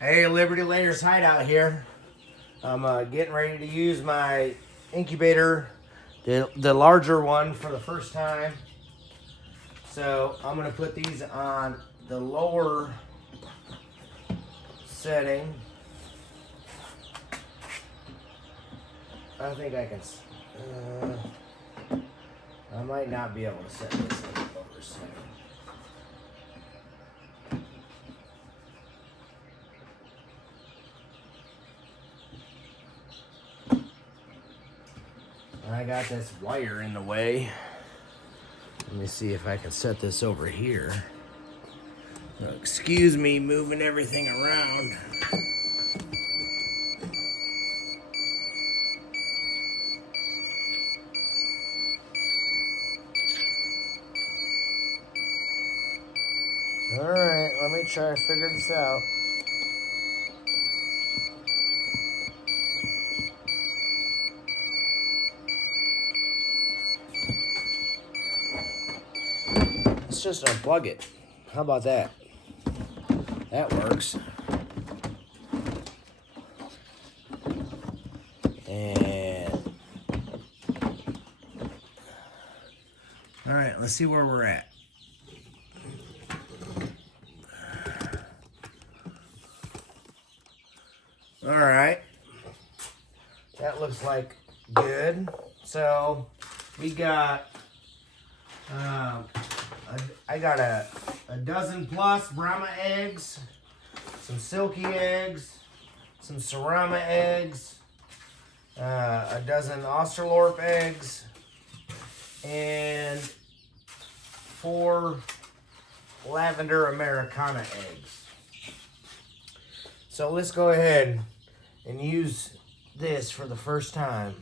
Hey, Liberty Layers Hideout here. I'm getting ready to use my incubator, the larger one, for the first time. So I'm going to put these on the lower setting. I think I can. I might not be able to set this in the lower setting. I got this wire in the way. Let me see if I can set this over here. Excuse me moving everything around. Alright, let me try to figure this out. Let's just unplug it. How about that? That works. And all right, let's see where we're at. All right, that looks like good. So we got I got a dozen plus Brahma eggs, some Silkie eggs, some Serama eggs, a dozen Australorp eggs, and 4 Lavender Ameracuna eggs. So let's go ahead and use this for the first time.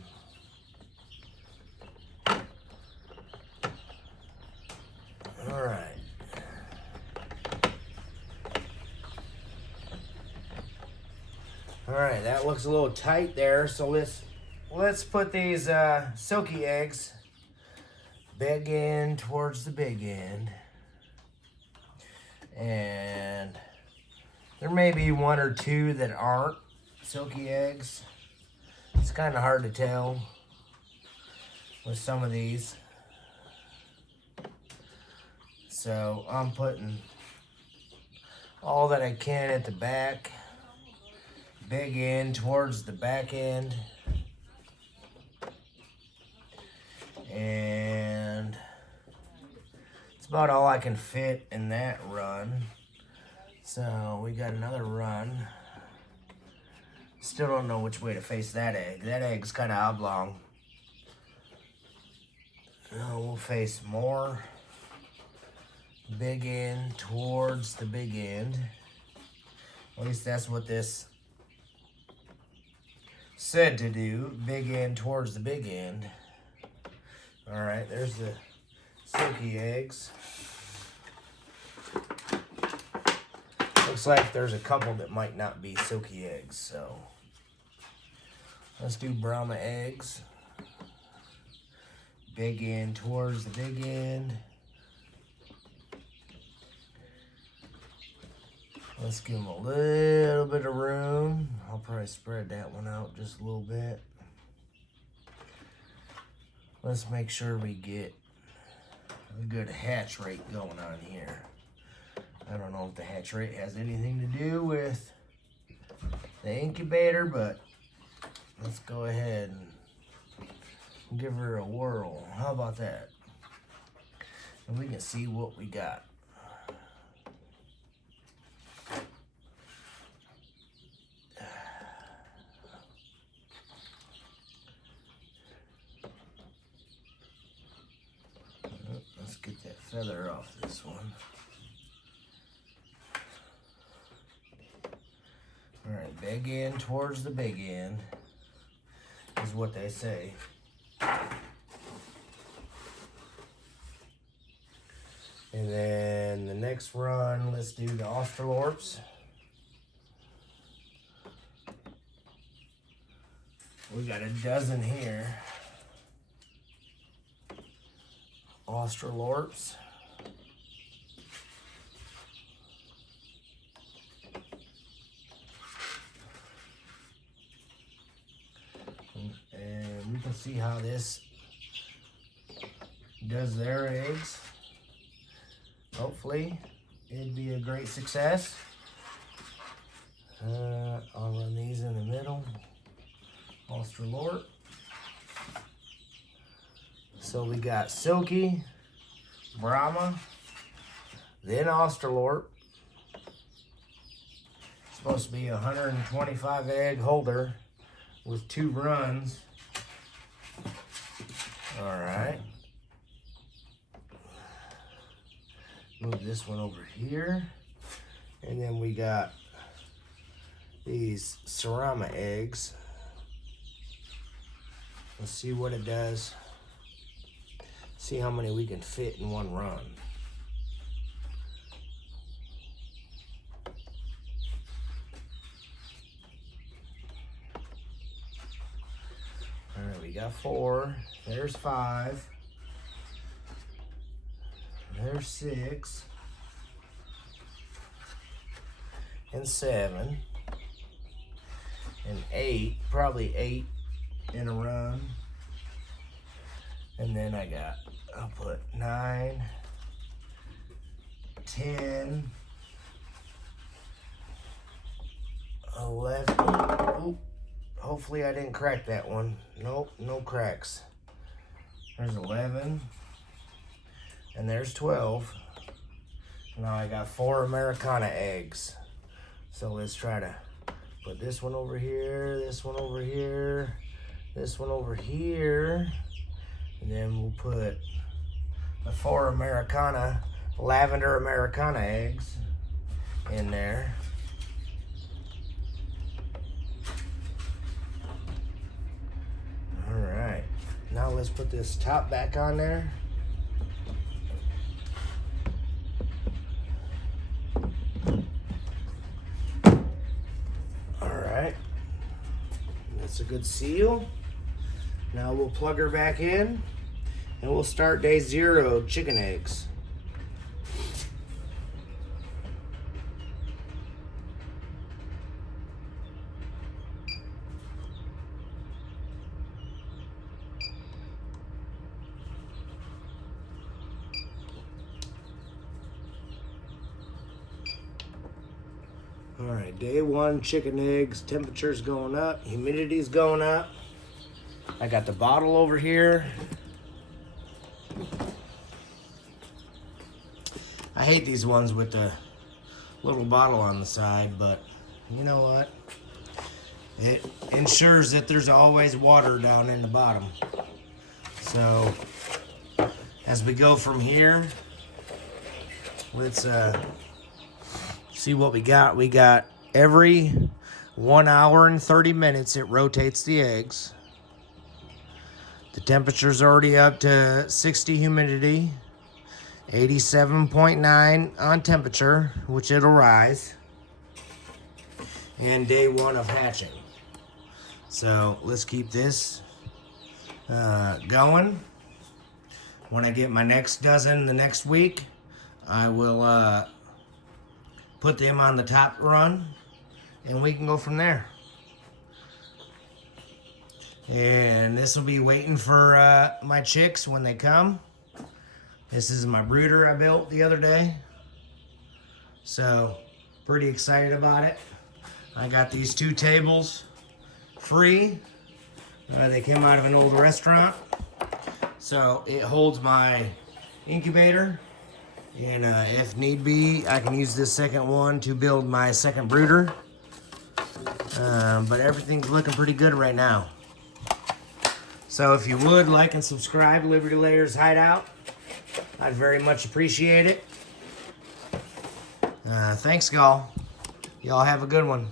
All right. All right, that looks a little tight there. So let's put these Silkie eggs big end towards the big end. And there may be 1 or 2 that aren't Silkie eggs. It's kind of hard to tell with some of these. So I'm putting all that I can at the back, big end towards the back end. And it's about all I can fit in that run. So we got another run. Still don't know which way to face that egg. That egg's kind of oblong. We'll face more big end towards the big end. At least that's what this said to do. Big end towards the big end. All right, there's the Silkie eggs. Looks like there's a couple that might not be Silkie eggs, so let's do Brahma eggs. Big end towards the big end. Let's give them a little bit of room. I'll probably spread that one out just a little bit. Let's make sure we get a good hatch rate going on here. I don't know if the hatch rate has anything to do with the incubator, but let's go ahead and give her a whirl. How about that? And we can see what we got. Let's get that feather off this one. All right, big end towards the big end is what they say. And then the next run, let's do the Australorps. We got a dozen here. Australorps. see how this does their eggs. Hopefully, it'd be a great success. I'll run these in the middle. Australorp. So we got Silkie, Brahma, then Australorp. Supposed to be a 125 egg holder with 2 runs. All right. Move this one over here. And then we got these Serama eggs. Let's see what it does. See how many we can fit in one run. All right, we got 4. There's 5. There's 6. And 7. And 8. Probably 8 in a run. And then I'll put 9, 10, 11. Oop. Hopefully I didn't crack that one. Nope, no cracks. There's 11. And there's 12. Now I got 4 Ameracuna eggs. So let's try to put this one over here, this one over here, this one over here. And then we'll put the 4 Ameracuna, Lavender Ameracuna eggs in there. All right, now let's put this top back on there. All right, that's a good seal. Now we'll plug her back in and we'll start day 0 chicken eggs. All right, day 1 chicken eggs, temperature's going up, humidity's going up. I got the bottle over here. I hate these ones with the little bottle on the side, but you know what? It ensures that there's always water down in the bottom. So as we go from here, let's see what we got. We got every 1 hour and 30 minutes it rotates the eggs. The temperature's already up to 60 humidity, 87.9 on temperature, which it'll rise, and day 1 of hatching. So let's keep this going. When I get my next dozen the next week, I will put them on the top run, and we can go from there. And this will be waiting for my chicks when they come. This is my brooder I built the other day. So, pretty excited about it. I got these 2 tables free. They came out of an old restaurant. So, it holds my incubator. And if need be, I can use this second one to build my second brooder. But everything's looking pretty good right now. So if you would, like and subscribe to Liberty Layers Hideout. I'd very much appreciate it. Thanks, y'all. Y'all have a good one.